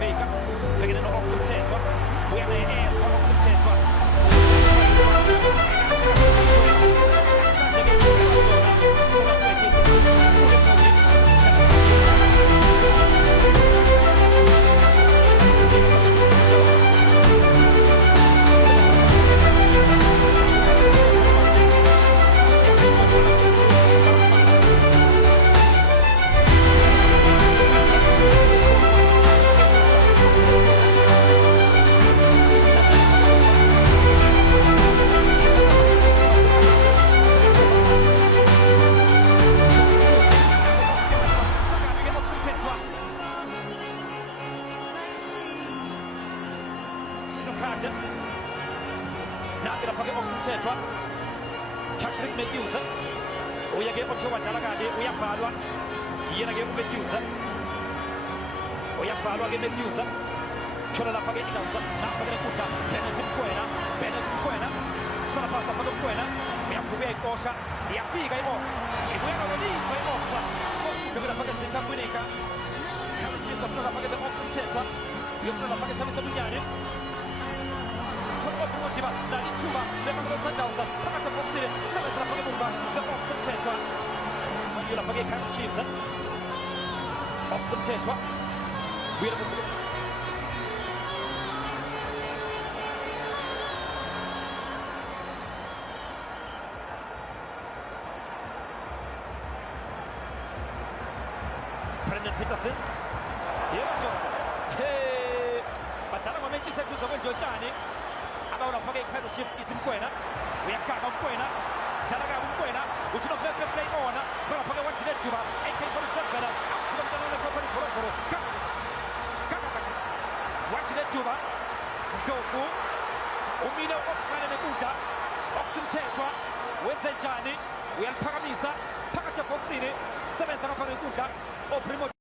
Vika. Picking it up some Mthethwa. We have the air for some Mthethwa. Now get up against Mthethwa. Chakrik made user. We are getting what you want. We have Balwa. Yena get made user. We have Balwa get made user. Chola up against user. Now for the Kuta. Benedict Quena. Sana pasta for the Quena. We have to be a Kosha. We have Figa box. If we are ready for a box, so we're going to put the Winnica. Can't you put up against the box Mthethwa? You're going to put a Sbongiseni. Motiva dari Cuba, the Mamelodi Sundowns, Mamelodi Sundowns, Sbongiseni Mthethwa, the Mthethwa. When you look again, Chiefs, Mthethwa. We are Brendan Peterson. Here are Georgia. Hey, but that moment she said to the Georgiani. About a pocket kind of shifts, it's in Quena. We have Kaka Quena, Salaga Quena, which not better play on, but I want to let you up. AK-47, out to the company for Watch that Juba, Joku, Omino Oxman and Abuja, Mthethwa, Wednesday Johnny, we have Paramisa, Pakata Boxini, 7 Sarapaguja, or Primo.